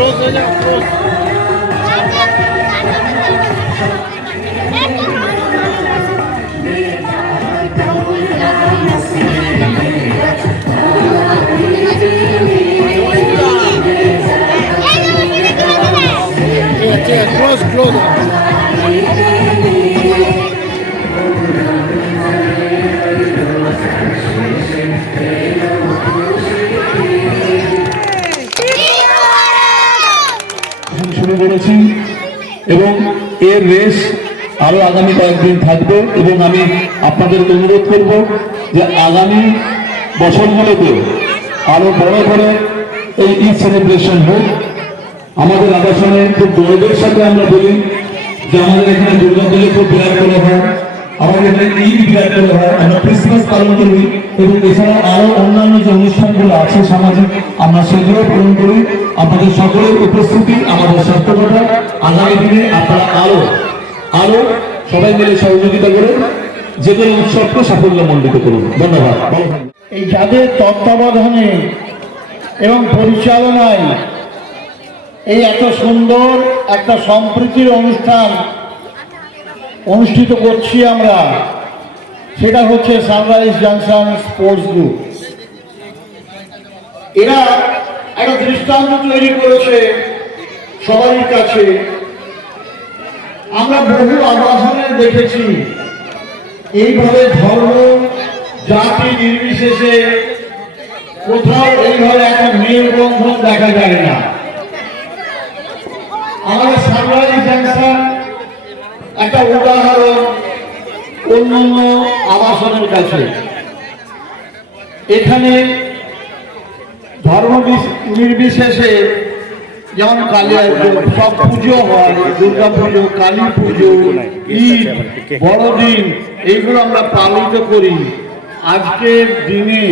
Close. শুরু করেছি এবং এর রেস আরো আগামী কয়েকদিন থাকবে এবং আমি আপনাদেরকে অনুরোধ করব যে আগামী বছরগুলোতে আরো বড় বড় এই ঈদ সেলিব্রেশন হোক। আমাদের আবাসনে খুব গৌরবের সাথে আমরা বলি যে আমাদের এখানে দুর্গাপুজো খুব বিরাট করা হয়, আমাদের এখানে ঈদ বিরাট করা হয়, আমরা ক্রিসমাস পালন করি এবং এছাড়া আরো অন্যান্য যে অনুষ্ঠানগুলো আছে সামাজিক আমরা সেগুলো পালন করি। আপনাদের সকলের উপস্থিতি আমাদের স্বাস্থ্যকতা আগামী দিনে আপনারা আরো সবাই মিলে সহযোগিতা করে যে কোনো উৎসবকে সাফল্যমণ্ডিত করুন। ধন্যবাদ। এই যাদের তত্ত্বাবধানে এবং পরিচালনায় এই এত সুন্দর একটা সম্প্রীতির অনুষ্ঠান অনুষ্ঠিত করছি আমরা, সেটা হচ্ছে সানরাইজ জাংশন স্পোর্টস গ্রুপ। এরা একটা দৃষ্টান্ত তৈরি করেছে সবারই কাছে। আমরা বহু আবাসনে দেখেছি এইভাবে ধর্ম জাতি নির্বিশেষে কোথাও এইভাবে একটা মেলবন্ধন দেখা যায় না। আমাদের সানরাইজ জাংশন একটা উদাহরণ অন্যান্য আবাসনের কাছে। এখানে ধর্ম নির্বিশেষে যেমন সব পুজো হয়, দুর্গা পুজো, কালী পুজো, ঈদ, বড়দিন, এইগুলো আমরা পালিত করি। আজকের দিনে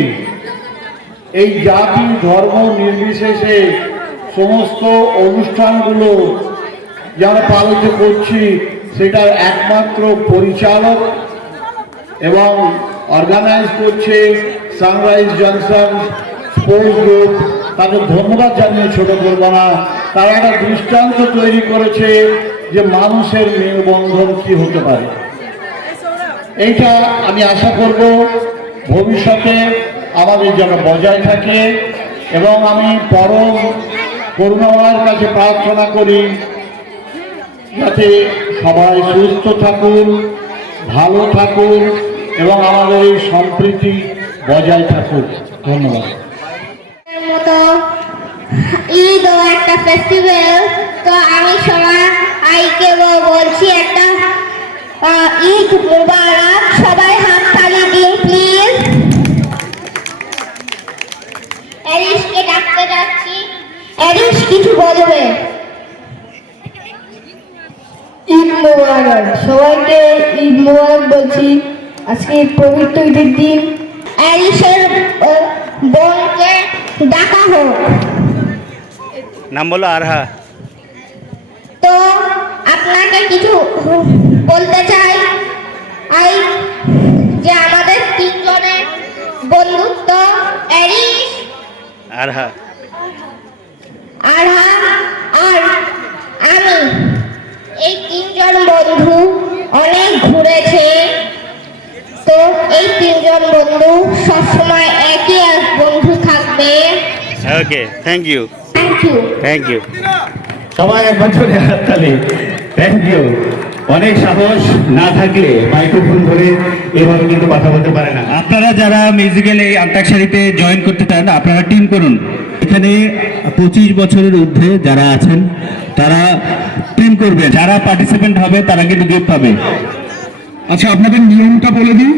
এই জাতি ধর্ম নির্বিশেষে সমস্ত অনুষ্ঠানগুলো যারা পালিত করছি সেটার একমাত্র পরিচালক এবং অর্গানাইজ করছে সানরাইজ জাংশন স্পোর্টস গ্রুপ। তাদের ধন্যবাদ জানিয়ে ছোট করব না। তারা একটা দৃষ্টান্ত তৈরি করেছে যে মানুষের মেলবন্ধন কি হতে পারে। এইটা আমি আশা করব ভবিষ্যতে আমাদের যেন বজায় থাকে এবং আমি পরম করুণাময়ের কাছে প্রার্থনা করি যাতে সবাই সুস্থ থাকুন, ভালো থাকুন এবং আমাদের এই সম্প্রীতি বজায় থাকুক। ধন্যবাদ। ঈদ ও একটা ফেস্টিভ্যাল, তো আমি সবাইকে বলছি একটা ঈদ মুবারক। সবাই হাত তালি দিন প্লিজ। এরিশকে ডাকতে যাচ্ছি, এরিশ কিছু বলবে। ঈদ মুবারক, সবাইকে ঈদ মুবারক বলছি। আজকে পবিত্র ঈদের দিন। এরিশের বোনকে ডাকা হোক। নাম বলো আরহা। তো আপনাকে কিছু বলতে চাই যে আমাদের তিনজনের বন্ধুত্ব, এরিশ, আরহা আর আমি, এই তিনজন বন্ধু অনেক ঘুরেছে। তো এই তিনজন বন্ধু সবসময় একই এক বন্ধু থাকবে। Okay, thank you. Thank you. সবাই একবার চলে হাততালি। Thank you. অনেক সাহস না থাকলে মাইক্রোফোন ধরে এভাবে কিন্তু কথা বলতে পারে না। আপনারা যারা মিউজিক্যাল এই আন্তাক্ষরীতে জয়েন করতে চান আপনারা টিম করুন। এখানে 25 বছরের ঊর্ধ্বে যারা আছেন তারা টিম করবে, যারা পার্টিসিপেন্ট হবে তারা কিন্তু গিফট পাবে। আচ্ছা, আপনাদের নিয়মটা বলে দিই।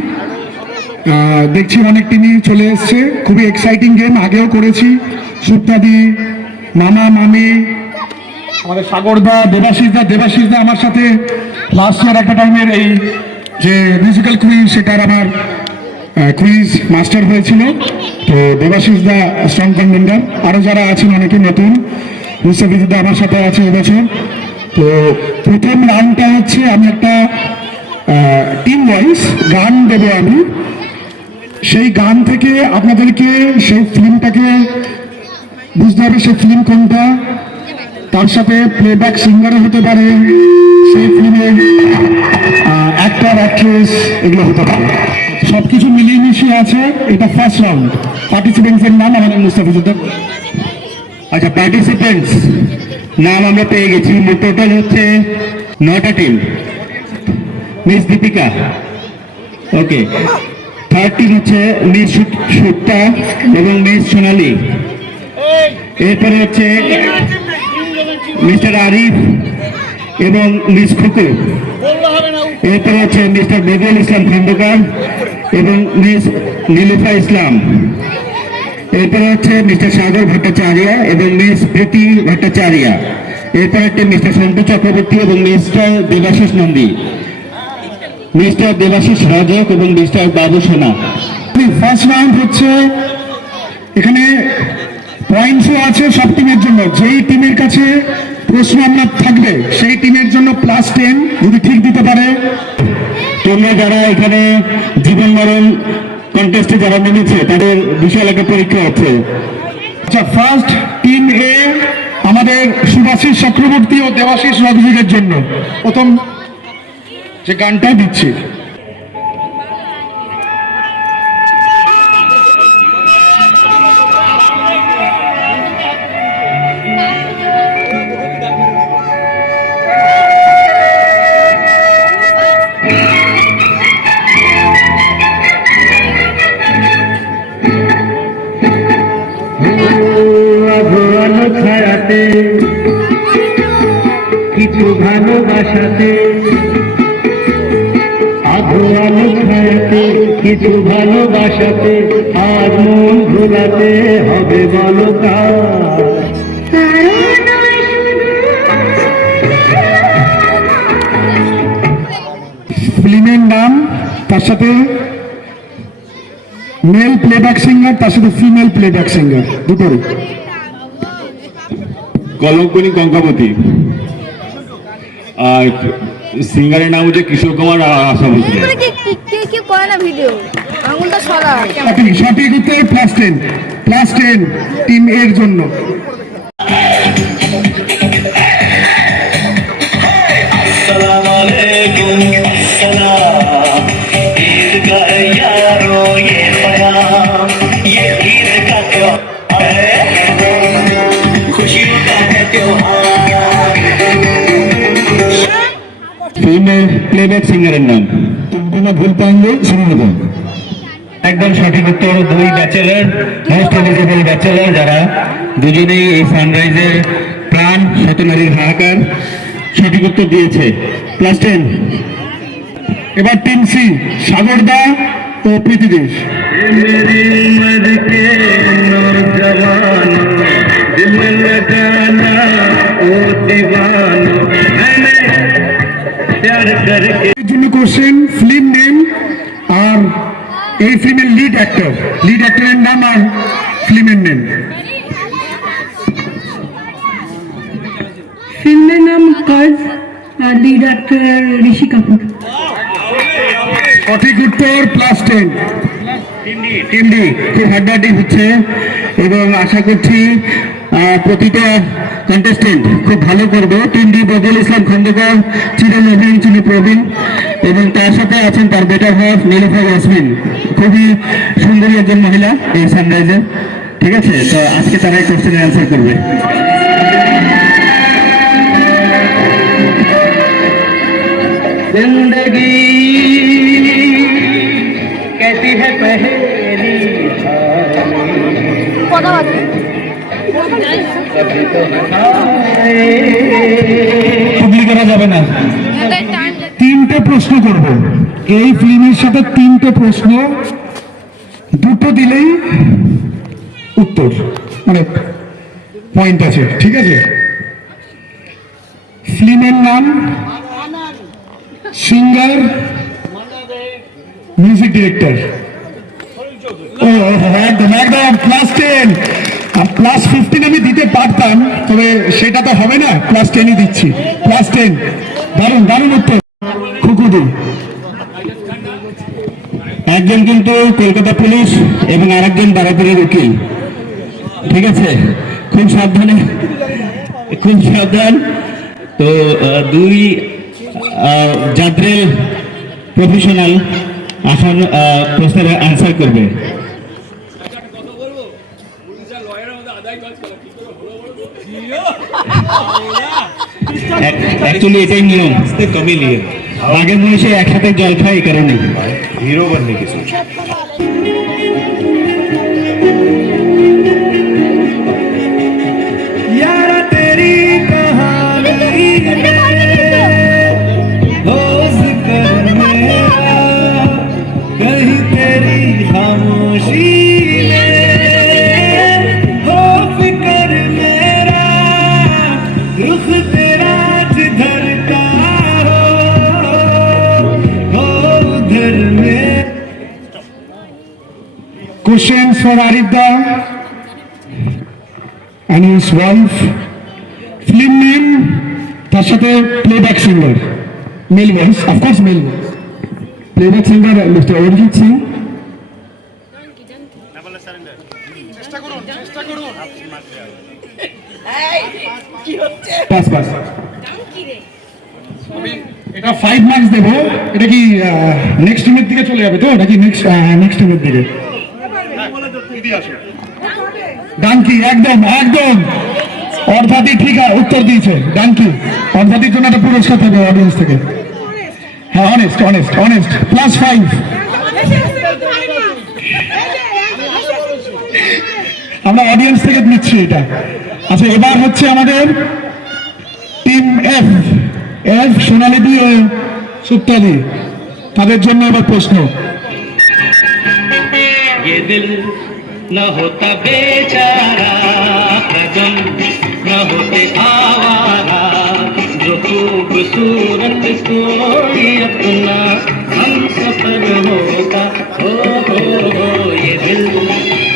দেখছি অনেক টিমই চলে এসছে। খুবই এক্সাইটিং গেম, আগেও করেছি। সুপ্তাদি, মামা, মামি, আমাদের সাগরদা, দেবাশিসদা আমার সাথে লাস্ট ইয়ার একটা টাইমের এই যে মিউজিক্যাল কুইজ সেটার আমার কুইজ মাস্টার হয়েছিল। তো দেবাশিসদা স্ট্রং কন্টেন্ডার। আরও যারা আছেন অনেকে নতুন, মুস্তাফিজদা আমার সাথে আছে এবছর। তো প্রথম রাউন্ডটা হচ্ছে আমি একটা টিম ওয়াইজ গান দেবো আমি। সেই গান থেকে আপনাদেরকে সেই ফিল্মটাকে বুঝতে হবে, সেই ফিল্ম কোনটা, তার সাথে প্লেব্যাক সিঙ্গারও হতে পারে, সেই ফিল্মের অ্যাক্টর অ্যাক্ট্রেস এগুলো হতে পারে, সব কিছু মিলিয়ে মিশিয়ে আছে। এটা ফার্স্ট রাউন্ড। পার্টিসিপেন্টসের নাম আমাদের মুস্তাফিজুদ্দিন। আচ্ছা, পার্টিসিপেন্টস নাম আমরা পেয়ে গেছি। টোটাল হচ্ছে 9টা টিম। মিস দীপিকা, ওকে। থার্ড টিম হচ্ছে মিস সুপ্তা এবং মিস সোনালী। এরপরে হচ্ছে মিস্টার আরিফ এবং মিস খুকু। এরপরে হচ্ছে মিস্টার বদিউল ইসলাম খন্দকার এবং মিস নীলুফা ইসলাম। এরপরে হচ্ছে মিস্টার সাগর ভট্টাচার্য এবং মিস প্রীতি ভট্টাচার্য। এরপর হচ্ছে মিস্টার সন্তু চক্রবর্তী এবং মিস্টার দেবাশিস নন্দী, মিস্টার দেবাশিস রজক এবং মিস্টার বাবু সোনা। ফার্স্ট রাউন্ড হচ্ছে, এখানে পয়েন্টসও আছে সব টিমের জন্য। যেই টিমের কাছে প্রশ্ন আমরা থাকবে সেই টিমের জন্য +10 যদি ঠিক দিতে পারে। তোমরা যারা এখানে জীবন মরণ কন্টেস্টে যারা নেমেছে তাদের বিশাল একটা পরীক্ষা হচ্ছে। আচ্ছা, ফার্স্ট টিম এ আমাদের সুভাষিস চক্রবর্তী ও দেবাশিস রজনীর জন্য প্রথম যে গানটা দিচ্ছি। ভালো ছায়াতে কিছু ভালোবাসাতে, আধো আলো ছায়াতে কিছু ভালোবাসাতে, আর মন ভোলাতে হবে বলো কার। ফিল্মের নাম, তার সাথে মেল প্লেব্যাক সিঙ্গার, তার সাথে ফিমেল প্লেব্যাক সিঙ্গার, দুটোরই। কলঙ্কনী কঙ্কাবতী। আর সিঙ্গারের নাম হচ্ছে কিশোর কুমার আশা ভোসলে। কেউ করে না ভিডিও, আঙুলটা সরা। সঠিক উত্তর +10 টিম এর জন্য। ফিমেল প্লেব্যাক সিঙ্গারের নাম তোমরা ভুল পাইলে শুনে নেব। একদম সঠিক উত্তর। 2 ব্যাচেলর, মোস্ট এলিজিবল ব্যাচেলর, যারা দুজনেই এই সানরাইজের প্রাণ, শতনারীর হাহাকার, সঠিক উত্তর দিয়েছে। +10। এবার টিম সি, সাগরদা ও প্রীতিদেশ। এর জন্য কোশ্চেন, ফিল্ম নেম আর এই ফিল্মের লিড অ্যাক্টরের নাম আর ফিল্মের নেম। ফিল্মের নাম কাজ, আর লিড অ্যাক্টর ঋষি কাপুর। সঠিক উত্তর +10। টিম ডি খুব হাড্ডাহাড্ডি হচ্ছে এবং আশা করছি প্রতিটা কন্টেস্টেন্ট খুব ভালো করবে। টিম ডি বদিউল ইসলাম খন্দকার, চিরনবীন চিরপ্রবীণ, এবং তার সাথে আছেন তার বেটার হাফ নীলুফা ইয়াসমিন, খুবই সুন্দরী একজন মহিলা এই সানরাইজে। ঠিক আছে, তো আজকে তারা এই কোশ্চেনের অ্যান্সার করবে। जिंदगी कैसी है पहेली, চুগলি করা যাবে না। 3টে প্রশ্ন করব এই ফিল্মের সাথে, 3টে প্রশ্ন, 2টো দিলেই উত্তর, মানে পয়েন্ট আছে। ঠিক আছে, ফিল্মের নাম, সিঙ্গার, মিউজিক ডিরেক্টর। একদম একদম +10। +15 আমি দিতে পারতাম, তবে সেটা তো হবে না, +10ই দিচ্ছি। +10, দারুণ দারুণ উত্তর। খুকুদি একজন কিন্তু কলকাতা পুলিশ এবং আরেকজন বারাপুরের উকিল। ঠিক আছে, খুব সাবধানে খুব সাবধান। তো দুই জাদ্রেল প্রফেশনাল আসন প্রশ্নের আনসার করবে। एक्चुअली এটাই নিয়ম, কমই নিয়ে আগের মনীষে একসাথে জল খায় এই কারণে হিরো बनने की सोच। यारा तेरी कहानी हो जिक्र मेरा कहीं तेरी खामोशी Questions for Aridha and his wife. Film name, তার সাথে playback singer, male voice, of course male voice. Playback singer Mr. Arijit Singh. Pass pass. এটা 5 মার্কস দেবো। এটা কি নেক্সট টিমের দিকে চলে যাবে তো নাকি নেক্সট টিমের দিকে? ডানকি একদম একদম অর্ধাদি ঠিক উত্তর দিয়েছে। ডানকি অর্ধাদির জন্য একটা পুরস্কার থাকবে অডিয়েন্স থেকে। হ্যাঁ অনেস্ট অনেস্ট অনেস্ট +5। আমরা অডিয়েন্স থেকে নিচ্ছি এটা। আচ্ছা এবার হচ্ছে আমাদের টিম এফ সোনালিদি ও সুপ্তাদি, তাদের জন্য এবার প্রশ্ন। ये दिल न होता बेचारा कदम न होते आवारा जो खूबसूरत कोई अपना हम सफर होता हो ये दिल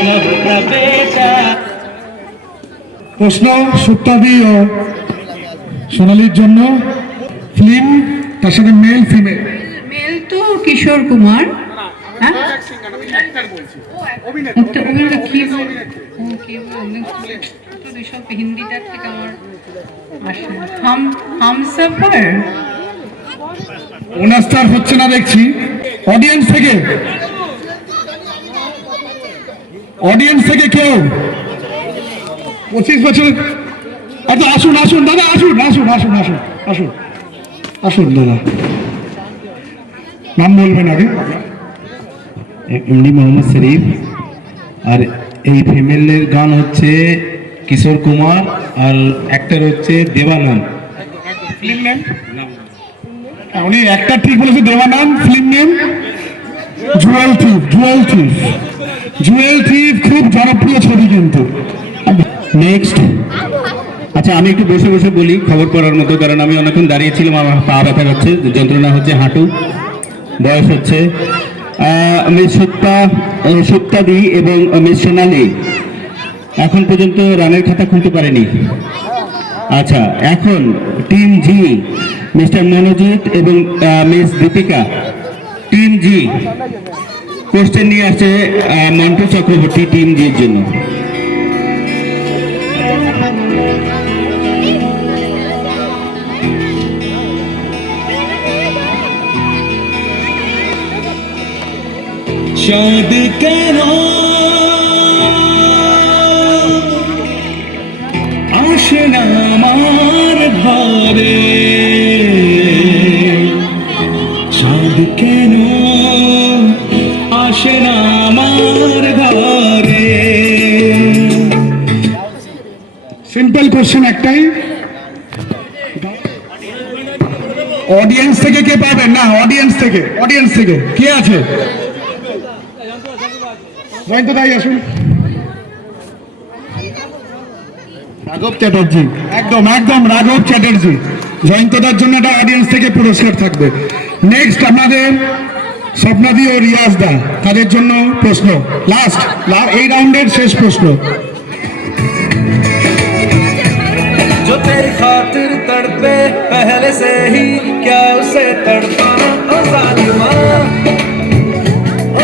न होता बेचारा। প্রশ্ন সুপ্তাদি ও সোনালির জন্য। ফিল্ম তার সাথে মেল ফিমেল। মেল তো কিশোর কুমার। হ্যাঁ সব হিন্দিটার থেকে আমার হামসফর। ওনাস্টার হচ্ছে না দেখছি। অডিয়েন্স থেকে কেউ 25 বছর। আচ্ছা আসুন আসুন দাদা আসুন আসুন আসুন আসুন আসুন আসুন দাদা, নাম বলবেন আগে। এমডি মোহাম্মদ শরীফ। আর এই ফিমেলের গান হচ্ছে কিশোর কুমার আর অ্যাক্টর হচ্ছে দেবানন্দ। ফিল্ম নেম উনি একটা ঠিক বলেছে Devananda. Film name Jewel thief. Jewel thief খুব জনপ্রিয় ছবি কিন্তু। নেক্সট। আচ্ছা আমি একটু বসে বসে বলি খবর পড়ার মতো, কারণ আমি অনেকক্ষণ দাঁড়িয়েছিলাম, আমার পা ব্যথা করছে, যন্ত্রণা হচ্ছে হাঁটু, বয়স হচ্ছে। মিস সুপ্তাদি এবং মিস সোনালি এখন পর্যন্ত রানের খাতা খুলতে পারেনি। আচ্ছা এখন টিম জি মিস্টার মনোজিৎ এবং miss Deepika. Team G question নিয়ে আসছে মন্টু চক্রবর্তী টিম জির জন্য। চাঁদ কেন আসে না আমার ঘরে, চাঁদ কেন আসে না আমার ঘরে। সিম্পল কোশ্চেন একটাই। অডিয়েন্স থেকে কে পাবেন? না অডিয়েন্স থেকে কে আছে? জয়ন্ত দাই আসুন। রাঘব চ্যাটার্জি, একদম রাঘব চ্যাটার্জি। জয়ন্তদার জন্য একটা অডিয়েন্স থেকে পুরস্কার থাকবে। নেক্সট আপনাদের স্বপ্নাদি ও রিয়াজ দা, তাদের জন্য প্রশ্ন। লাস্ট এই রাউন্ডের শেষ প্রশ্ন। जो तेरी खातिर तड़पे पहले से ही क्या उसे तड़पाना। ओ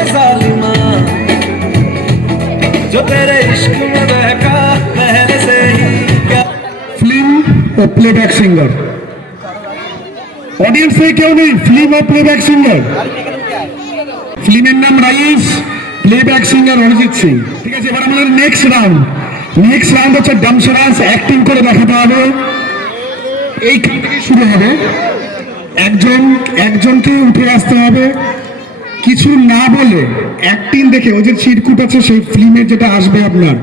जालिमा जो तेरे इश्क में बहका पहले से ही क्या। फिल्म ও প্লেব্যাক সিঙ্গার? অডিয়েন্সে কেউ নেই? ফিল্ম ও প্লেব্যাক সিঙ্গার? ফিল্মের নাম rice, playback singer Arijit Singh. ঠিক আছে, এবার আমাদের নেক্সট রাউন্ড হচ্ছে ডান্সারাস, অ্যাক্টিং করে দেখাতে হবে। এইখান থেকে শুরু হবে। একজনকে উঠে আসতে হবে, কিছু না বলে অ্যাক্টিং দেখে, ওই যে চিরকুট আছে সেই ফিল্মের যেটা আসবে আপনার,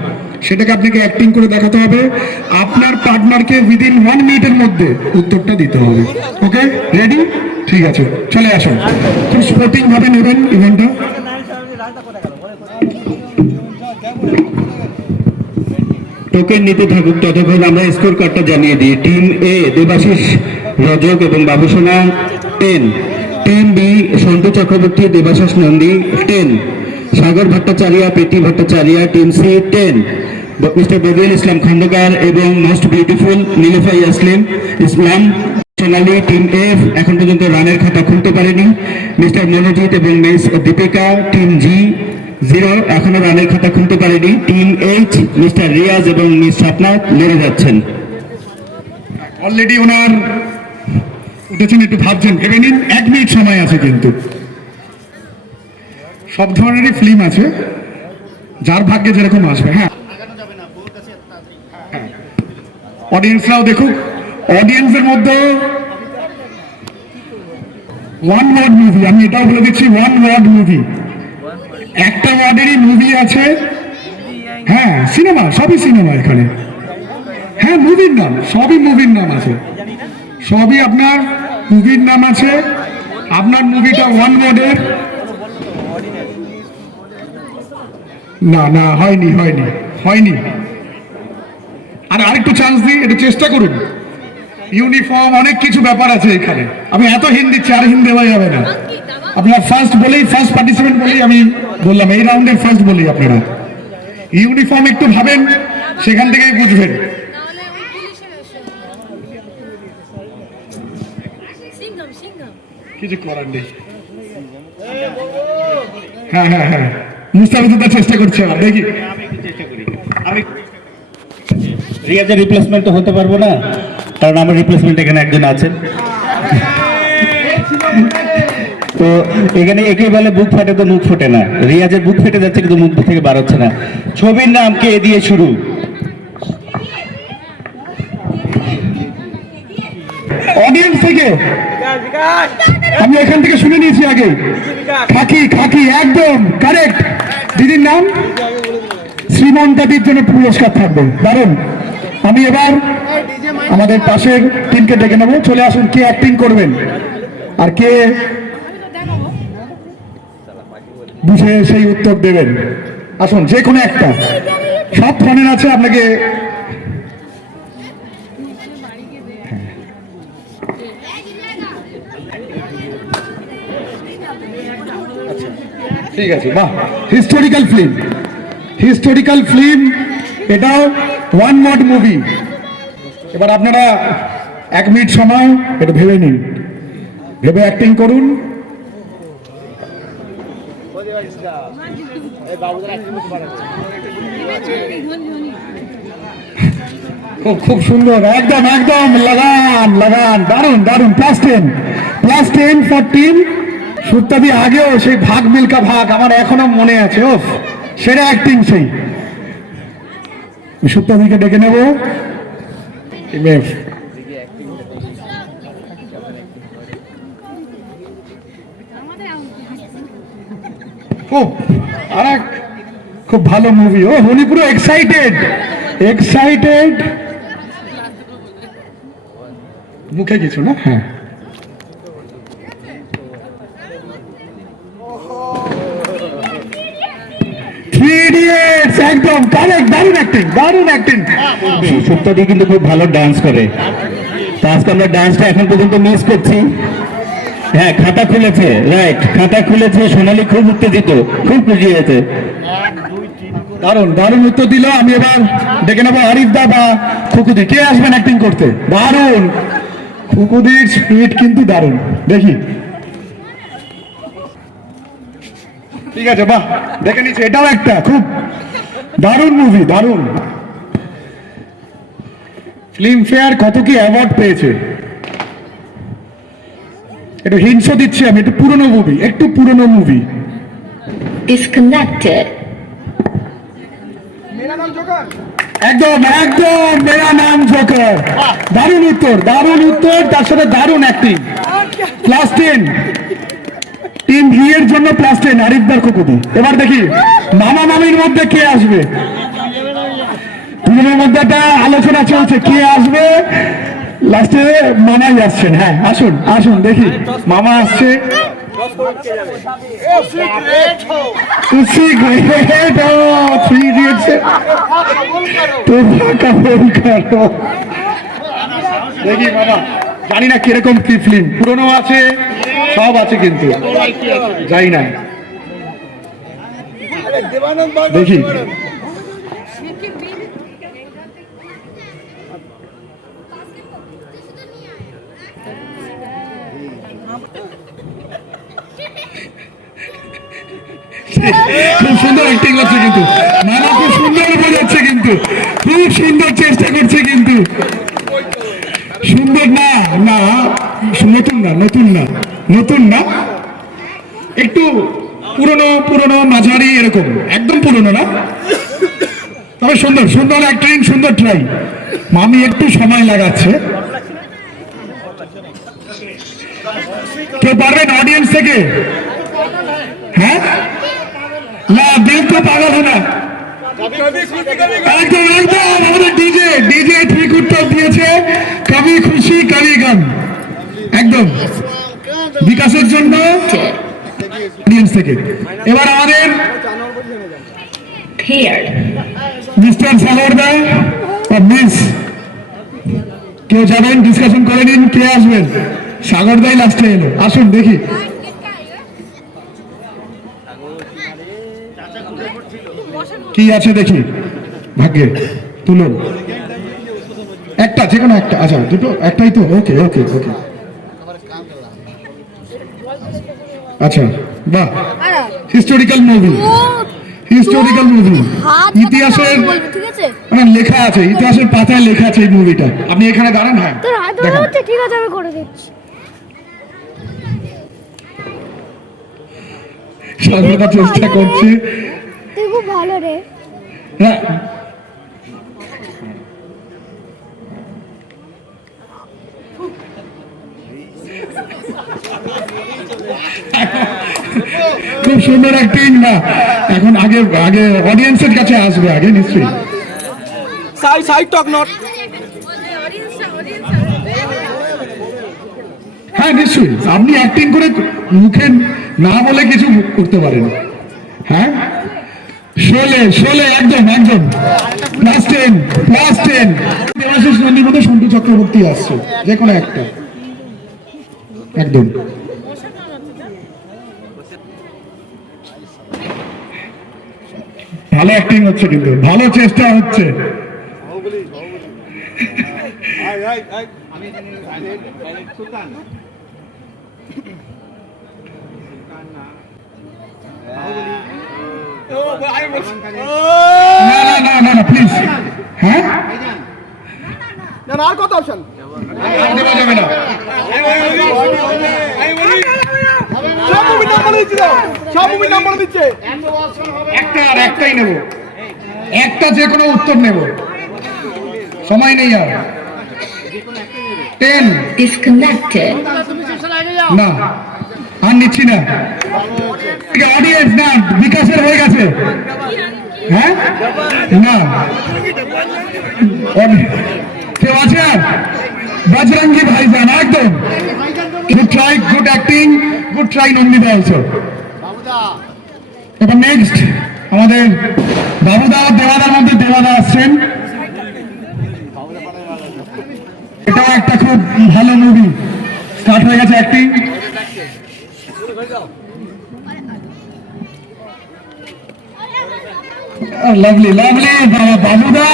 সেটাকে আপনাকে অ্যাক্টিং করে দেখাতে হবে। আপনার পার্টনারকে উইদিন 1 মিনিটের মধ্যে উত্তরটা দিতে হবে। ওকে, রেডি? ঠিক আছে, চলে আসুন। খুব স্পোর্টিং ভাবে নেবেন ইভেন্টটা। টোকেন নিতে থাকুক, ততক্ষণ আমরা স্কোর কার্ডটা জানিয়ে দিই। টিম এ দেবাশিস, রজক এবং Babusona 10, team B Santu Chakraborty, Debashis Nandi 10, Sagar Bhattacharya, Priti Bhattacharya, team C 10, mister Badiul Islam Khandakar এবং most beautiful Nilufai Islam Sonali. Team F এখন পর্যন্ত রানের খাতা খুলতে পারেনি, মিস্টার মনোজিৎ এবং মিস দীপিকা। টিম জি 0 এখনো রানের খাতা খুলতে পারেনি। টিম এইচ মিস্টার রিয়াজ এবং মিস সাপনাথ লড়ে যাচ্ছেন। অলরেডি ওনার উঠেছেন, একটু ভাবছেন, ভেবে নিন। 1 মিনিট সময় আছে, কিন্তু সব ধরনেরই ফিল্ম আছে, যার ভাগ্যে যেরকম আসবে। হ্যাঁ, অডিয়েন্সরাও দেখুক। অডিয়েন্সের মধ্যে 1 ওয়ার্ড মুভি, আমি এটাও বলে দিচ্ছি, 1 ওয়ার্ড মুভি, একটা ওয়ার্ডেরই মুভি আছে। হ্যাঁ, সিনেমা, সবই সিনেমা এখানে। হ্যাঁ, মুভির নাম, সবই মুভির নাম আছে, সবই আপনার মুভির নাম আছে। আপনার মুভিটা 1 ওয়ার্ডের? না, হয়নি। আর আরেকটু চান্স দিই, একটু চেষ্টা করুন। ইউনিফর্ম, অনেক কিছু ব্যাপার আছে এখানে। আমি এত হিন্ট দিচ্ছি, আর হিন্ট দেওয়া যাবে না। আপনার ফার্স্ট পার্টিসিপেন্ট বলেই আমি বললাম, এই রাউন্ডের ফার্স্ট বলেই আপনারা ইউনিফর্ম একটু ভাবেন, সেখান থেকেই বুঝবেন। কিছু করার নেই। হ্যাঁ, মুস্তাফিজুদ্দিন চেষ্টা করছে, দেখি। আমি রিয়াজের রিপ্লেসমেন্ট তো হতে পারবো না, কারণ আমার রিপ্লেসমেন্ট এখানে একজন আছেন। তো এখানে একে বলে বুক ফাটে তো মুখ ফোটে না। রিয়াজের বুক ফেটে যাচ্ছে, কিন্তু মুখ থেকে বার হচ্ছে না। ছবির নাম কে দিয়ে শুরু? অডিয়েন্স থেকে আমি এখান থেকে শুনে নিয়েছি আগে। খাকি, একদম কারেক্ট। দিদির নাম? শ্রীমন্তাদির জন্য পুরস্কার থাকবে, দারুণ। আমি এবার আমাদের পাশের টিমকে ডেকে নেবো। চলে আসুন, কে অ্যাক্টিং করবেন আর কে বুঝে সেই উত্তর দেবেন। আসুন, যে কোনো একটা, সব ফোনের আছে, আপনাকে ঠিক আছে। বাহ, হিস্টোরিক্যাল ফিল্ম, এটাও 1 ওয়ার্ড মুভি। এবার আপনারা 1 মিনিট সময় একটু ভেবে নিন, ভেবে অ্যাক্টিং করুন। খুব সুন্দর, একদম লাগান, দারুন। +10 ফর টিম সুত্তাদি। আগেও সেই ভাগ মিল্কা ভাগ আমার এখনো মনে আছে। সেটা অ্যাক্টিং। সেই সুত্তাদিকে ডেকে নেব। খুব ভালো মুভি। উনি পুরো এক্সাইটেড, মুখে কিছু না। হ্যাঁ, একদম কারেক্ট, দারুণ অ্যাক্টিং। সুপ্তাদি কিন্তু খুব ভালো ডান্স করে। তো আজকে আমরা ডান্সটা এখন পর্যন্ত মিস করছি। হ্যাঁ, খাতা খুলেছে, রাইট, খাতা খুলেছে। সোনালী খুব উত্তেজিত, খুব খুশি হয়েছে। দারুণ উত্তর দিল। আমি এবার ডেকে নেবো আরিফ দা বা খুকুদি। কে আসবেন অ্যাক্টিং করতে? দারুণ, খুকুদির স্পিড কিন্তু দারুণ। দেখি, ঠিক আছে, বাহ, দেখে নিচ্ছি। এটাও একটা খুব দারুণ মুভি, দারুণ। ফিল্মফেয়ার কত কি অ্যাওয়ার্ড পেয়েছে, একটু হিংসা দিচ্ছি আমি, একটু পুরনো মুভি Disconnected. একদম মেরা নাম জোকার। দারুণ উত্তর, তার সাথে দারুণ অ্যাক্টিং। ক্লাস 10 টিম ভি এর জন্য +10 আরিফদার কুকুদি। এবার দেখি মামা মামির মধ্যে কে আসবে, দুজনের মধ্যে একটা আলোচনা চলছে কে আসবে। লাস্টে মামাই আসছেন। হ্যাঁ আসুন দেখি মামা আসছে। उसी ग्रेट हो 3 इडियट्स से তোমরা কবুল করো। দেখি বাবা, জানি না কিরকম কি ফিল্ম, পুরনো আছে সব আছে কিন্তু যাই না, দেখি খুব সুন্দর অ্যাক্টিং করছে কিন্তু মামা, খুব সুন্দর বোঝাচ্ছে কিন্তু, খুব সুন্দর চেষ্টা করছে কিন্তু। সুন্দর না নতুন না একটু পুরনো মাঝারি এরকম, একদম পুরনো না, তবে সুন্দর অ্যাক্টিং, সুন্দর ট্রাই। মামি একটু সময় লাগাচ্ছে। কেউ পারবেন অডিয়েন্স থেকে? হ্যাঁ না, দিল তো পাগল হয় না। একদম আমাদের ডিজে ঠিক উত্তর দিয়েছে, কবি খুশি কবি গম, একদম বিকাশের জন্য অডিয়েন্স থেকে। এবার আমাদের মিস্টার সাগরদা মিস, কেউ যাবেন ডিসকাশন করে নিন কে আসবেন। সাগরদাই লাস্টে এলো, আসুন দেখি। কি আছে দেখি ভাগ্যে, তুলুন একটা, যে কোনো একটা। আচ্ছা দুটো, একটাই তো, ওকে। আচ্ছা বাহ, হিস্টোরিক্যাল মুভি ইতিহাসের মানে লেখা আছে, ইতিহাসের পাতায় লেখা আছে এই মুভিটা। আপনি এখানে দাঁড়ান। হ্যাঁ ঠিক আছে, আমি করে দিচ্ছি। সর্বদা চেষ্টা করছি। তুই খুব ভালো রে। হ্যাঁ খুব সুন্দর অ্যাক্টিং না, এখন আগে অডিয়েন্সের কাছে আসবে আগে নিশ্চয়ই। হ্যাঁ নিশ্চয়ই, আপনি অ্যাক্টিং করে মুখে না বলে কিছু করতে পারেন। হ্যাঁ শোলে একদম +10 দেবাশিস নন্দীর মতো সন্তু চক্রবর্তী আসছে, যে কোনো একটা একদম। ভালো অ্যাক্টিং হচ্ছে কিন্তু, ভালো চেষ্টা হচ্ছে। না প্লিজ। হ্যাঁ আর কত অপশন দেওয়া যাবে না। সব মুভি নাম্বার দিচ্ছে। একটাই নেব, একটা যে কোনো উত্তর নেব, সময় নেই আর। 10 Disconnected. না আর নিচ্ছি না। অডিয়েন্স না, বিকাশের হয়ে গেছে। হ্যাঁ না কেউ আছে আর? বজরঙ্গি ভাইজান, একদম good try, good acting, good try Nandita also. এবার নেক্সট আমাদের বাবুদা ও দেওয়াদার মধ্যে দেওয়াদা আসছেন। এটাও একটা খুব ভালো মুভি, স্টার্ট হয়ে গেছে অ্যাক্টিং। লাভলি বাবুদা,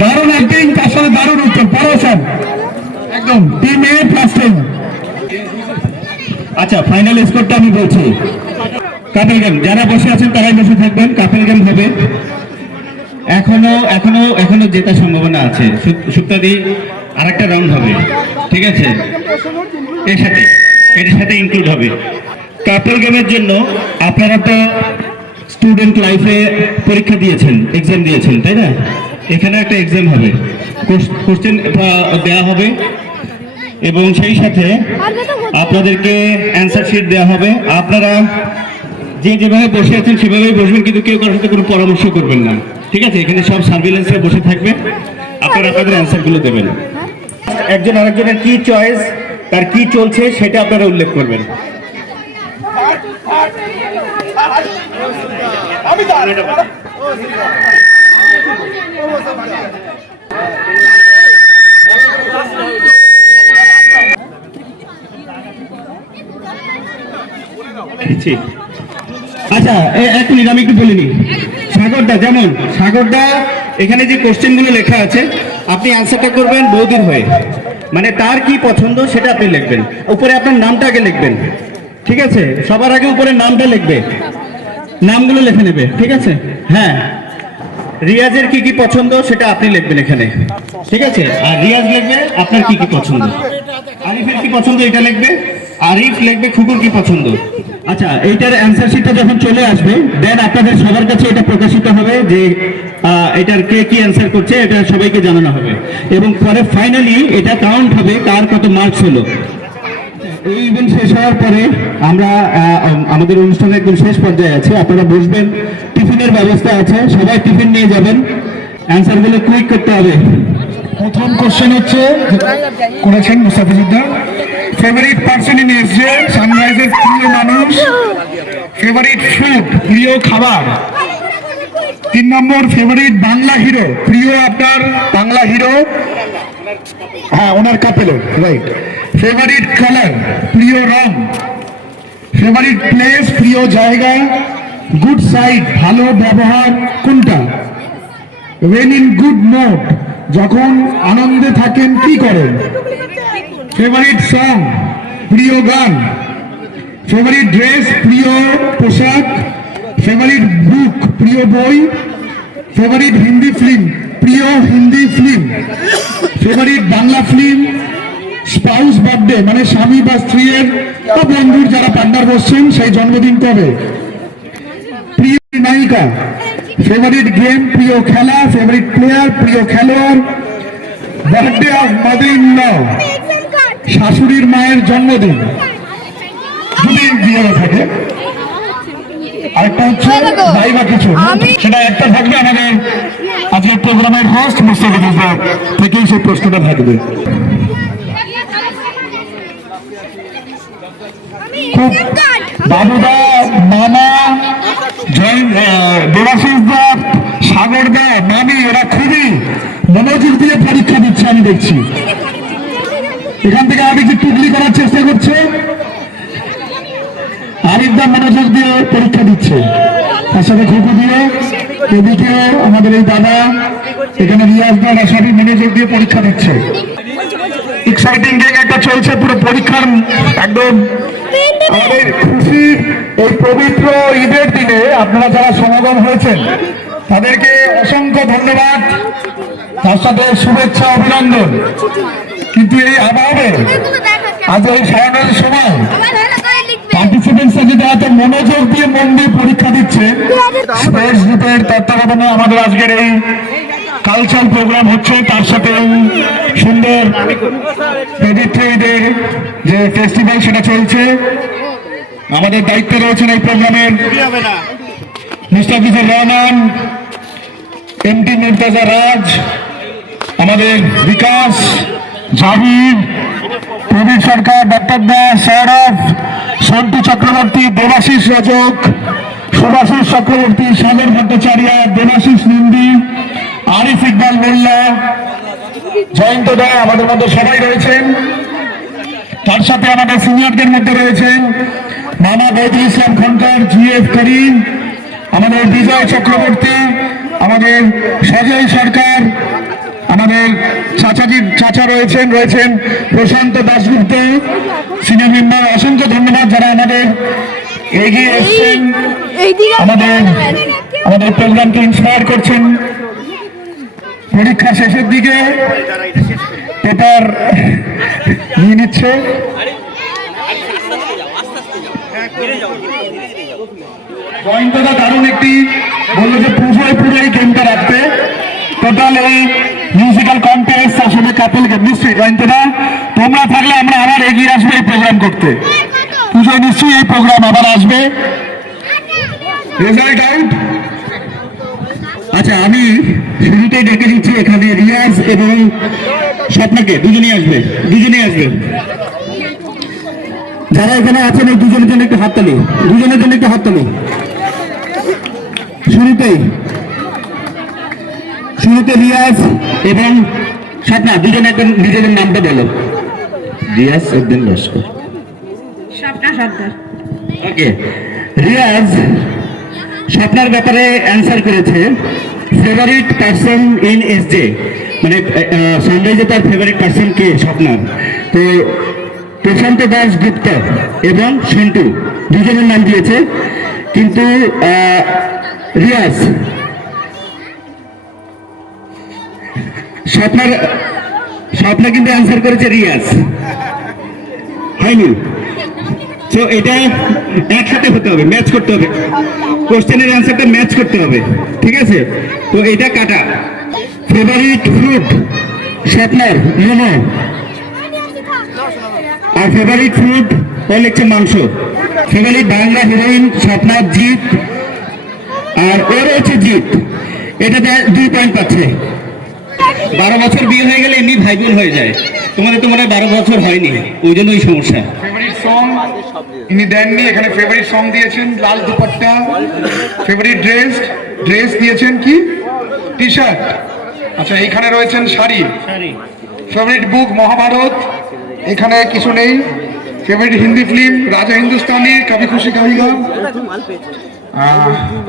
দারুণ অ্যাক্টিং, তার সাথে দারুণ উত্তর, পারোশন একদম টিম এ +10। আচ্ছা ফাইনাল স্কোরটা আমি বলছি। কাপেল গেম, যারা বসে আছেন তারাই বসে থাকবেন, কাপেল গেম হবে। এখনো জেতার সম্ভাবনা আছে। সুপ্তাদি আরেকটা রাউন্ড হবে, ঠিক আছে, এর সাথে ইনক্লুড হবে। কাপল গেমের জন্য আপনারা তো স্টুডেন্ট লাইফে পরীক্ষা দিয়েছেন, এক্সাম দিয়েছেন, তাই না? এখানে একটা এক্সাম হবে, কোশ্চেন দেওয়া হবে এবং সেই সাথে আপনাদেরকে অ্যান্সার শিট দেওয়া হবে। আপনারা যেভাবে বসে আছেন সেভাবেই বসবেন, কিন্তু কেউ কারোর সাথে কোনো পরামর্শ করবেন না, ঠিক আছে? এখানে সব সার্ভিলেন্সে বসে থাকবে, আপনারা আপনাদের অ্যান্সারগুলো দেবেন। একজন আরেকজনের কি চয়েস, তার কি চলছে সেটা আপনারা উল্লেখ করবেন। আচ্ছা, এক মিনিট, আমি একটু বলিনি। সাগরদা এখানে যে কোশ্চেনগুলো লেখা আছে আপনি অ্যান্সারটা করবেন বৌদির হয়ে, মানে তার কি পছন্দ সেটা আপনি লিখবেন। উপরে আপনার নামটা আগে লিখবেন, ঠিক আছে? সবার আগে উপরে নামটা লিখবে, নামগুলো লিখে নেবে, ঠিক আছে? হ্যাঁ, রিয়াজের কি কি পছন্দ সেটা আপনি লিখবেন এখানে, ঠিক আছে? আর রিয়াজ লিখবে আপনার কি কি পছন্দ, আরিফের কি পছন্দ এটা লিখবে, আরিফ লিখবে খুকুর কি পছন্দ। আচ্ছা, এইটার অ্যান্সার শিটটা যখন চলে আসবে দেন আপনাদের সবার কাছে এটা প্রকাশিত হবে যে এটার কে কি অ্যান্সার করছে, এটা সবাইকে জানানো হবে এবং পরে ফাইনালি এটা কাউন্ট হবে কার কত মার্কস হলো। এই ইভেন্ট শেষ হওয়ার পরে আমরা আমাদের অনুষ্ঠানের একদম শেষ পর্যায়ে আছে, আপনারা বসবেন, টিফিনের ব্যবস্থা আছে, সবাই টিফিন নিয়ে যাবেন, অ্যান্সারগুলো কুইক করতে হবে। প্রথম কোশ্চেন হচ্ছে করেছেন মুস্তাফিজুদ্দার, ফেভারিট পার্সন ইন এসজে, সানরাইজের প্রিয় মানুষ, ফেভারিট ফুড, প্রিয় খাবার। 3 নম্বর ফেভারিট বাংলা হিরো, প্রিয় আপনার বাংলা হিরো, হ্যাঁ ওনার কাপেলের, রাইট। ফেভারিট কালার, প্রিয় রং। ফেভারিট প্লেস, প্রিয় জায়গা। গুড সাইড, ভালো ব্যবহার কোনটা? when in good mood, যখন আনন্দে থাকেন কি করেন? ফেভারিট সং, প্রিয় গান। ফেভারিট ড্রেস, প্রিয় পোশাক। ফেভারিট বুক, প্রিয় বই। ফেভারিট হিন্দি ফিল্ম, প্রিয় Hindi film. Favourite Bangla film. Spouse birthday মানে স্বামী বা স্ত্রীর বা বন্ধুর যারা পার্টনার বসছেন সেই জন্মদিন কবে? প্রিয় নায়িকা। ফেভারিট গেম, প্রিয় খেলা। ফেভারিট প্লেয়ার, প্রিয় খেলোয়াড়। Birthday of mother in law, শাশুড়ির মায়ের জন্মদিন যদি বিয়ে থাকে। আরেকটা হচ্ছে যাই বা কিছু, সেটা একটা থাকবে আমাদের আজকের প্রোগ্রামের হোস্ট মুস্তাফিজুদ্দার থেকেই সেই প্রশ্নটা থাকবে। খুব বাবুদা, মামা, দেবাশিসদা, সাগরদা, মামি এরা খুবই মনোযোগ দিয়ে পরীক্ষা দিচ্ছে, আমি দেখছি। এখান থেকে আমি কি টুকলি করার চেষ্টা করছে, আরিফদা মনোযোগ দিয়ে পরীক্ষা দিচ্ছে, তার সাথে খুকু দিয়ে, এদিকে আমাদের এই দাদা, এখানে রিয়াজদা, সবই মনোযোগ দিয়ে পরীক্ষা দিচ্ছে। এক্সাইটিং গেম একটা চলছে পুরো পরীক্ষার একদম আমাদের খুশির এই পবিত্র ঈদের দিনে আপনারা যারা সমাগম হয়েছেন তাদেরকে অসংখ্য ধন্যবাদ, তার সাথে শুভেচ্ছা, অভিনন্দন। কিন্তু এই অভাবে আজ এই সারানোর সময় পার্টিসিপেন্টসরা যদি এত মনোযোগ দিয়ে মন দিয়ে পরীক্ষা দিচ্ছে, স্পোর্টস গ্রুপের তত্ত্বাবধানে আমাদের আজকের এই কালচারাল প্রোগ্রাম হচ্ছে, তার সাথে সুন্দর পবিত্র ঈদের যে ফেস্টিভ্যাল সেটা চলছে। আমাদের দায়িত্বে রয়েছেন এই প্রোগ্রামের মুস্তাফিজুর রহমান, এমটি মুর্তাজা রাজ, আমাদের বিকাশ, জাহিদ, প্রবীর সরকার, ডক্টর দাস, সৌরভ, সন্তু চক্রবর্তী, দেবাশিস রজক, সুভাষিস চক্রবর্তী, সাগর ভট্টাচার্য, দেবাশিস নন্দী, আরিফ ইকবাল মোল্লা, জয়ন্ত দা, আমাদের মধ্যে সবাই রয়েছেন। তার সাথে আমাদের সিনিয়রদের মধ্যে রয়েছেন মামা বৈদুল ইসলাম খনকার, জিএফ করিম, আমাদের বিজয় চক্রবর্তী, আমাদের সজয় সরকার, আমাদের চাচা রয়েছেন প্রশান্ত দাশগুপ্ত, সিনিয়র মেম্বার। অসংখ্য ধন্যবাদ যারা আমাদের এগিয়ে এসছেন, আমাদের প্রোগ্রামকে ইন্সপায়ার করছেন। পরীক্ষা শেষের দিকে পেপার নিয়ে নিচ্ছে। জয়ন্তদা দারুণ একটি বললো যে পুজোয় পুজোয় গেমটা রাখতে। টোটাল এই মিউজিক্যাল কন্টেস্ট আসলে কাপল গেম। নিশ্চয়ই জয়ন্তদা তোমরা থাকলে আমরা আবার এগিয়ে আসবো এই প্রোগ্রাম করতে। পুজোয় নিশ্চয়ই এই প্রোগ্রাম আবার আসবে। Result out. আচ্ছা, আমি শুরুতেই ডেকে দিচ্ছি এখানে রিয়াজ এবং স্বপ্নকে, দুজনেই আসবে। যারা এখানে আছেন এই দুজনের জন্য একটু হাততালি, শুরুতে রিয়াজ এবং স্বপ্না দুজনে একদম নিজেদের নামটা বলো। রিয়াজ উদ্দিন লস্কর। স্বপ্না সর্দার। ওকে, রিয়াজ স্বপ্নার ব্যাপারে অ্যান্সার করেছে ফেভারিট পার্সন ইন এসজে, মানে সানরাইজে তার ফেভারিট পার্সন কে স্বপ্নার। তো প্রশান্ত দাস গুপ্ত এবং সন্টু দুজনের নাম দিয়েছে, কিন্তু রিয়াজ স্বপ্না কিন্তু অ্যান্সার করেছে রিয়াজ, হয়নি। তো এটা একসাথে হতে হবে, ম্যাচ করতে হবে, কোশ্চেনের অ্যান্সারটা ম্যাচ করতে হবে, ঠিক আছে? তো এটা কাটা। ফেভারিট ফ্রুট স্বপ্নার মোমো, আর ফেভারিট ফ্রুট ও লিখছে মাংস। ফেভারিট বাংলা হিরোইন স্বপ্নার জিৎ, আর ওর হচ্ছে জিৎ। এটাতে 2 পয়েন্ট পাচ্ছে। 12 বছর বিয়ে হয়ে গেলে এমনি ভাই বোন হয়ে যায়, তোমাদের তো মনে হয় 12 বছর হয়নি, ওই জন্য ওই সমস্যা। ফেভারিট সং ইনি দেননি, এখানে ফেভারিট সং দিয়েছেন লাল দুপাট্টা। ফেভারিট ড্রেস দিয়েছেন কি? T shirt. আচ্ছা, এখানে রয়েছেন শাড়ি। ফেভারিট বুক মহাভারত, এখানে কিছু নেই। ফেভারিট হিন্দি ফিল্ম রাজা হিন্দুস্তানি, কবি খুশি কবি গম।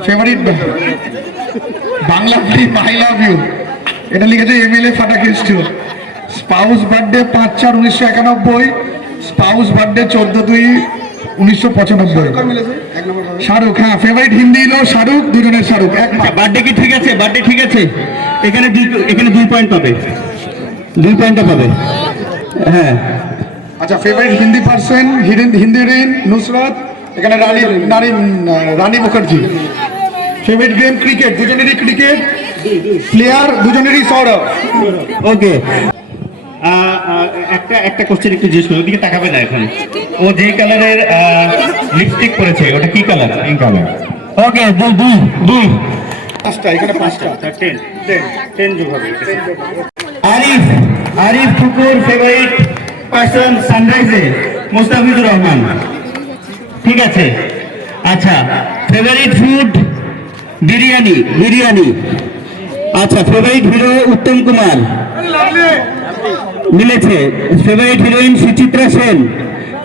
Favourite Bangla film I love you, এটা লিখেছে MLA Fatakeshto. Spouse birthday 5/4/1991, spouse birthday 14/2/1995। Shahrukh, হ্যাঁ ফেভারিট হিন্দি হলো শাহরুখ, দুজনের শাহরুখ। বার্থডে কি ঠিক আছে? বার্থডে ঠিক আছে। এখানে 2 পয়েন্ট পাবে, 2 পয়েন্টটা পাবে। হ্যাঁ, আচ্ছা, favourite Hindi person Hindi heroine Nusrat, এখানে রানী মুখার্জি। ফেভারিট গেম ক্রিকেট, দুজনেরই ক্রিকেট প্লেয়ার, দুজনেরই সৌরভ। ওকে, একটা কোশ্চেন একটু জিজ্ঞেস করি, ওদিকে তাকাবে না এখন। ও যে কালারের লিপস্টিক পরেছে ওটা কি কালার? Pink colour. ওকে, দুই। এখানে 5টা। 10 যোগ হবে। আরিফ টুকুর ফেভারিট পার্সন সানরাইজে মুস্তাফিজুর রহমান, ঠিক আছে। আচ্ছা, ফেভারিট ফুড বিরিয়ানি। আচ্ছা, ফেভারিট হিরো উত্তম কুমার, মিলেছে। Favourite heroine Suchitra Sen.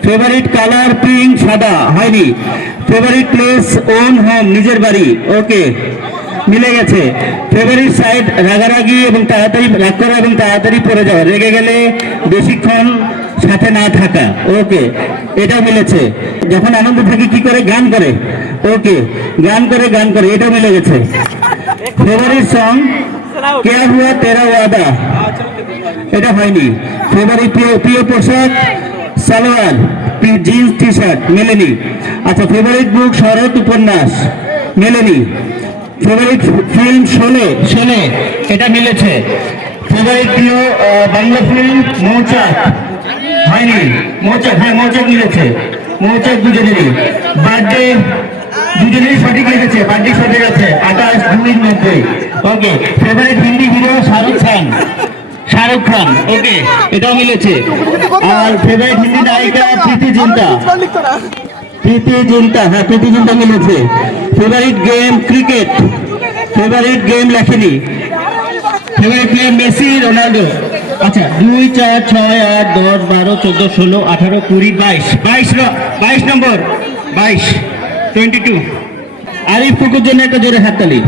Favourite colour pink, সাদা, হয়নি। ফেভারিট প্লেস ওন হোম, নিজের বাড়ি, ওকে, মিলে গেছে। ফেভারিট সাইড রাগারাগি এবং তাড়াতাড়ি রাগ করা এবং তাড়াতাড়ি পড়ে যাওয়া, রেগে গেলে বেশিক্ষণ সাথে না থাকা, ওকে, এটা মিলেছে। যখন আনন্দ থাকে কি করে? গান করে, ওকে, গান করে, এটা মিলে গেছে। ফেভারিট সং क्या हुआ तेरा वादा, এটা হয়নি। ফেভারিট প্রিয় পোশাক সালোয়ার, জিন্স টি শার্ট, মেলেনি। আচ্ছা, ফেভারিট বুক শরৎ উপন্যাস, মেলেনি। ফেভারিট ফিল্ম শোলে, এটা মিলেছে। ফেভারিট প্রিয় বাংলা ফিল্ম মৌচাক, হয়নি। মৌচাক, হ্যাঁ মৌচাক মিলেছে। মৌচাক দুজনেরই। বার্থডে দুজনেরই সঠিক লিখেছে, বার্থডে সঠিক আছে 28/2/90। ওকে, ফেভারিট হিন্দি হিরো শাহরুখ খান, ওকে, এটাও মিলেছে। আর ফেভারিট হিন্দি নায়িকা প্রীতি জিন্টা, হ্যাঁ প্রীতি জিন্টা মিলেছে। Favourite game cricket, favourite game লেখেনি। Favourite player Messi, Ronaldo. আচ্ছা, 2, 4, 6, 8, 10, 12, 14, 16, 18, 20, 22 নম্বর, 22। আরিফ ফুকুর জন্য একটা জোরে হাততালি।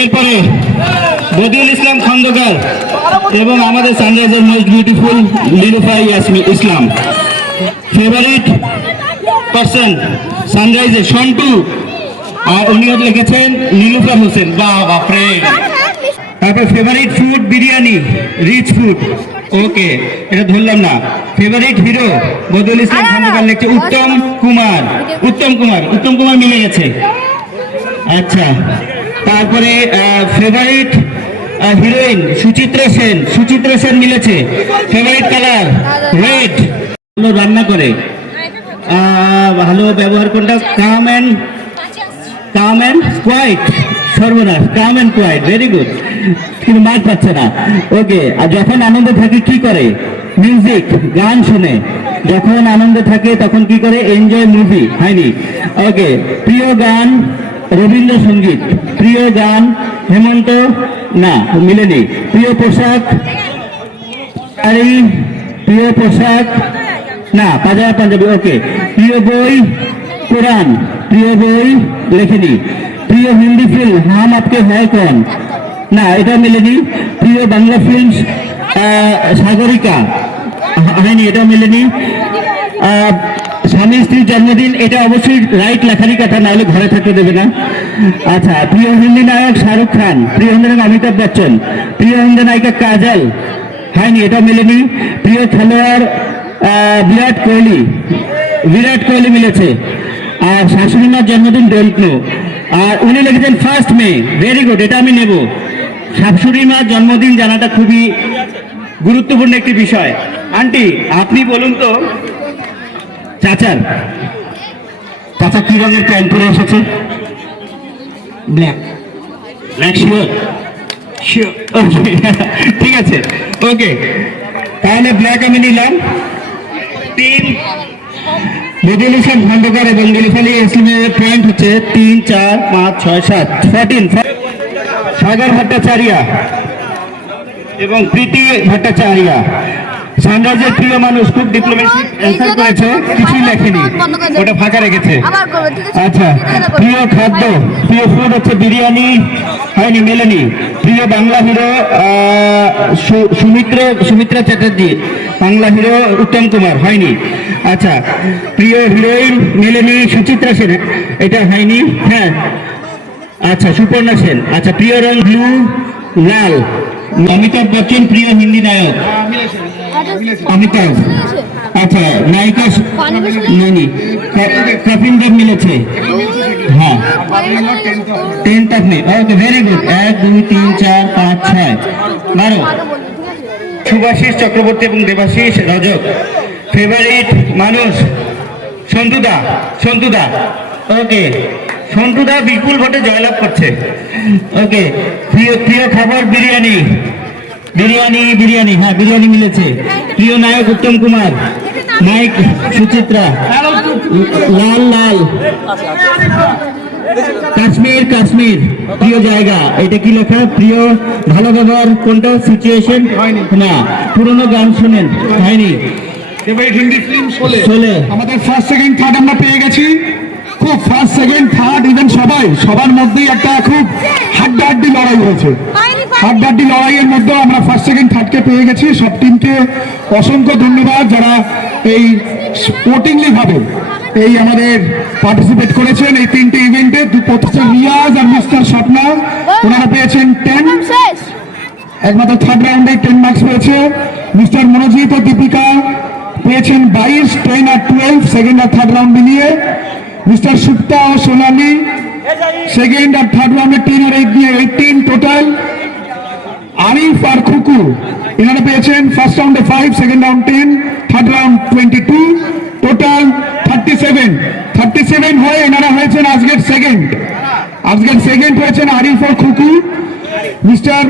এরপরে বদিউল ইসলাম খন্দকার এবং আমাদের Sunriser most beautiful Lilufa Islam. Favourite person সানরাইজের সন্টু, আর উনি লিখেছেন নীলুফা হোসেন। বাপরে, তারপর favourite food biryani, rich food, okay এটা ধরলাম না। ফেভারিট হিরো বদরুল ইসলাম খন্দকার লিখছে উত্তম কুমার, উত্তম কুমার, উত্তম কুমার মিলে গেছে। আচ্ছা, তারপরে ফেভারিট হিরোইন সুচিত্রা সেন, সুচিত্রা সেন মিলেছে। ফেভারিট কালার রেড, ভালো রান্না করে, ভালো ব্যবহার কোনটা, কাম অ্যান্ড কোয়াইট, সর্বনাশ, কাম অ্যান্ড কোয়াইট, ভেরি গুড, কিন্তু মার পাচ্ছে না। ওকে, আর যখন আনন্দ থাকে কি করে, মিউজিক, গান শুনে। যখন আনন্দ থাকে তখন কি করে, এনজয় মুভি, হয়নি? ওকে, প্রিয় গান রবীন্দ্রসঙ্গীত, প্রিয় গান হেমন্ত, না মিলেনি। প্রিয় পোশাক শাড়ি, প্রিয় পোশাক না পাজামা পাঞ্জাবি, ওকে। প্রিয় বই কোরআন, প্রিয় বই লেখেনি। প্রিয় হিন্দি ফিল্ম হাম আপকে হ্যায় কোন, না এটা মিলেনি। প্রিয় বাংলা ফিল্ম সাগরিকা, হয়নি, এটা মিলেনি। স্বামী স্ত্রীর জন্মদিন, এটা অবশ্যই রাইট লেখারই কথা, নাহলে ঘরে থাকতে দেবে না। আচ্ছা, প্রিয় হিন্দি নায়ক শাহরুখ খান, প্রিয় হিন্দি নায়ক অমিতাভ বচ্চন, প্রিয় হিন্দি নায়িকা কাজল, হয়নি, এটা মেলেনি। প্রিয় খেলোয়াড় বিরাট কোহলি, বিরাট কোহলি মিলেছে। আর শাশুড়ি মার জন্মদিন ডোন্ট নো, আর উনি লিখেছেন 1 মে, ভেরি গুড, এটা আমি নেব। শাশুড়ি মার জন্মদিন জানাটা খুবই গুরুত্বপূর্ণ একটি বিষয়। আন্টি আপনি বলুন তো, চাচার চাচা কি রঙের প্যান্ট পরে এসেছে? ব্ল্যাক, ব্ল্যাক শিওর, শিওর, ওকে ঠিক আছে, ওকে তাহলে ব্ল্যাক আমি নিলাম। তিন বদরুল ইসলাম খন্দকার এবং নিলুফার আলী ইসলামের পয়েন্ট হচ্ছে 3, 4, 5, 6, 7, 14। সাগর ভট্টাচার্য এবং প্রীতি ভট্টাচার্য, সাম্রাজ্যের প্রিয় মানুষ, খুব ডিপ্লোম্যাটিক অ্যান্সার করেছে, কিছুই লেখেনি, ওটা ফাঁকা রেখেছে। আচ্ছা, প্রিয় খাদ্য, প্রিয় ফুড হচ্ছে বিরিয়ানি, হয়নি, মেলেনি। প্রিয় বাংলা হিরো সুমিত্রা চ্যাটার্জি, বাংলা হিরো উত্তম কুমার, হয়নি। আচ্ছা, প্রিয় হিরোইন মেলেনি, সুচিত্রা সেন, এটা হয়নি, হ্যাঁ। আচ্ছা, সুপর্ণা সেন। আচ্ছা, প্রিয় রং ব্লু, লাল, অমিতাভ বচ্চন, প্রিয় হিন্দি নায়ক অমিতাভ। আচ্ছা, নায়িকা নানি কপিল দেব মিলেছে, হ্যাঁ 10th আপনি, okay very good. 1, 2, 3, 4, 5, 6, 12। Subhashis Chakraborty এবং দেবাশিস রজক। ফেভারিট মানুষ সন্তুদা, সন্তুদা, ওকে সন্তুদা বিপুল ভোটে জয়লাভ করছে, ওকে। প্রিয় প্রিয় খাবার বিরিয়ানি, বিরিয়ানি, বিরিয়ানি, হ্যাঁ বিরিয়ানি মিলেছে। প্রিয় নায়ক উত্তম কুমার, নায়ক সুচিত্রা, লাল লাল, কাশ্মীর, কাশ্মীর প্রিয় জায়গা, এটা কি লেখা? প্রিয় ভালো ব্যবহার কোনটা, সিচুয়েশন, না। পুরনো গান শোনেন, হয়নি। হিন্দি ফিল্ম শোলে, আমাদের ফার্স্ট সেকেন্ড থার্ড আমরা পেয়ে গেছি। খুব ফার্স্ট সেকেন্ড থার্ড ইভেন সবার মধ্যেই একটা খুব হাড্ডাহাড্ডি লড়াই হয়েছে। হাড্ডাহাড্ডি লড়াইয়ের মধ্যে আমরা ফার্স্ট সেকেন্ড থার্ডকে পেয়ে গেছি। সব টিমকে অসংখ্য ধন্যবাদ যারা এই স্পোর্টিংলি ভাবে এই আমাদের পার্টিসিপেট করেছেন এই 3টে ইভেন্টে। প্রতিষ্ঠা রিয়াজ আর মিস্টার স্বপ্না, ওনারা পেয়েছেন 10, একমাত্র থার্ড রাউন্ডে 10 মার্কস পেয়েছে। মিস্টার মনোজিৎ ও দীপিকা পেয়েছেন 22, 10 আর 12 সেকেন্ড আর থার্ড রাউন্ড মিলিয়ে। মিস্টার সুপ্তা ও সোনালি সেকেন্ড আর থার্ড রাউন্ডে 10 আর 8 দিয়ে 18 টোটাল। আরিফ আর খুকু এনারা পেয়েছেন ফার্স্ট রাউন্ডে 5, second round 10, third round 22, total 37 হয়ে এনারা হয়েছেন আজকের সেকেন্ড। আজকের সেকেন্ড হয়েছেন আরিফ ও খুকু। মিস্টার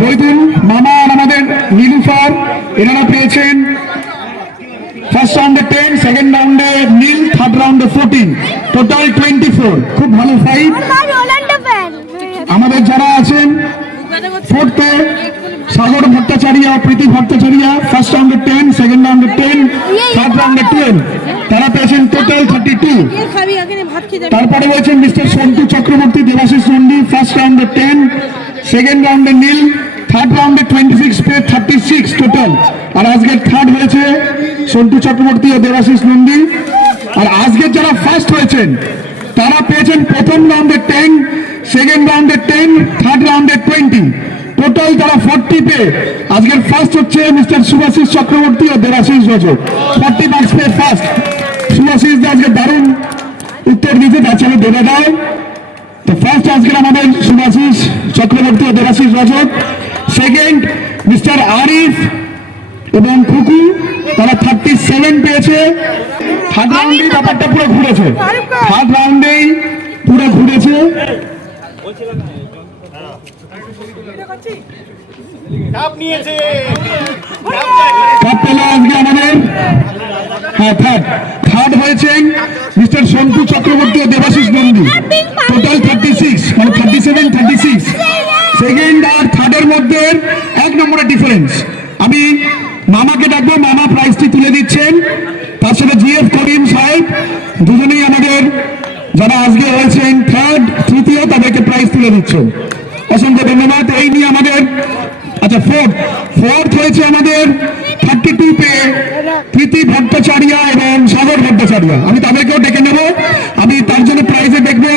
বৈদুল মামা আর আমাদের নীলুফার এনারা পেয়েছেন ফার্স্ট রাউন্ডে 10, সেকেন্ড রাউন্ডে নীল, থার্ড রাউন্ডে 14, টোটাল 24। খুব ভালো ফাইট। আমাদের যারা আছেন ফোর্থে সাগর ভট্টাচার্য ও প্রীতি ভট্টাচার্য, ফার্স্ট রাউন্ডে 10, সেকেন্ড রাউন্ডে 10, থার্ড রাউন্ডে 12, তারা পেয়েছেন টোটাল 32। তারপরে রয়েছেন মিস্টার সন্তু চক্রবর্তী, দেবাশিস নন্দী, ফার্স্ট রাউন্ডে 10, সেকেন্ড রাউন্ডে নীল, থার্ড রাউন্ডে 26 পেয়ে 36 টোটাল। আর আজকের থার্ড হয়েছে সন্তু চক্রবর্তী ও দেবাশিস নন্দী। আর আজকের যারা ফার্স্ট হয়েছেন তারা পেয়েছেন প্রথম রাউন্ডে 10, সেকেন্ড রাউন্ডে 10, থার্ড রাউন্ডে 20, টোটাল তারা 40 পেয়ে আজকের ফার্স্ট হচ্ছে মিস্টার সুভাষিস চক্রবর্তী ও দেবাশিস রজক। 40 মার্কস পেয়ে ফার্স্ট। সুভাষিস দা আজকে দারুণ উত্তর দিতে যাচ্ছে, আমি দেবে দাও। তো ফার্স্ট আজকের আমাদের সুভাষিস চক্রবর্তী ও দেবাশিস রজক। সেকেন্ড মিস্টার আরিফ এবং খুকু, তারা 37 পেয়েছে। থার্ড রাউন্ডেই ব্যাপারটা পুরো ঘুরেছে, থার্ড রাউন্ডেই পুরো ঘুরেছে। কাপ পেল আজকে আমাদের, হ্যাঁ থার্ড হয়েছেন মিস্টার সন্তু চক্রবর্তী ও দেবাশিস নন্দী, টোটাল 36, মানে 37, 36। সেকেন্ড আর থার্ডের মধ্যে 1 নম্বরের ডিফারেন্স। আমি মামাকে ডাকবো, মামা প্রাইজটি তুলে দিচ্ছেন। তার সাথে জিএফ করিম সাহেব, দুজনেই আমাদের যারা আজকে হয়েছেন থার্ড, তৃতীয়, তাদেরকে প্রাইজ তুলে দিচ্ছেন। অসংখ্য ধন্যবাদ। এই নিয়ে আমাদের, আচ্ছা ফোর্থ হয়েছে আমাদের 32 পেয়ে প্রীতি ভট্টাচার্য এবং সাগর ভট্টাচার্য। আমি তাদেরকেও ডেকে নেব। আমি তার জন্য প্রাইজে দেখবো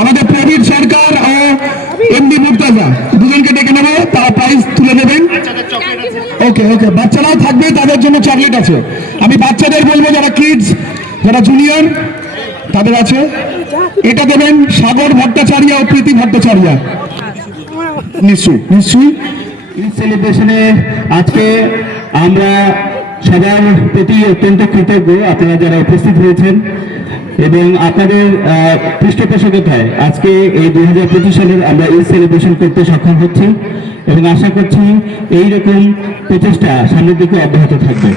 আমাদের প্রবীর সরকার ও এমডি মুর্তাজা, দুজনকে ডেকে নেব, তারা প্রাইজ তুলে দেবেন। ওকে, বাচ্চারাও থাকবে, তাদের জন্য চকলেট আছে। আমি বাচ্চাদের বলবো, যারা কিডস, যারা জুনিয়র, তাদের আছে। এটা দেবেন সাগর ভট্টাচার্য ও প্রীতি ভট্টাচার্য। নিশ্চয়ই ঈদ সেলিব্রেশনে আজকে আমরা সবার প্রতি অত্যন্ত কৃতজ্ঞ, আপনারা যারা উপস্থিত হয়েছেন এবং আপনাদের পৃষ্ঠপোষকতায় আজকে এই 2025 সালের আমরা ঈদ সেলিব্রেশন করতে সক্ষম হচ্ছি এবং আশা করছি এইরকম প্রচেষ্টা সামনের দিকে অব্যাহত থাকবে।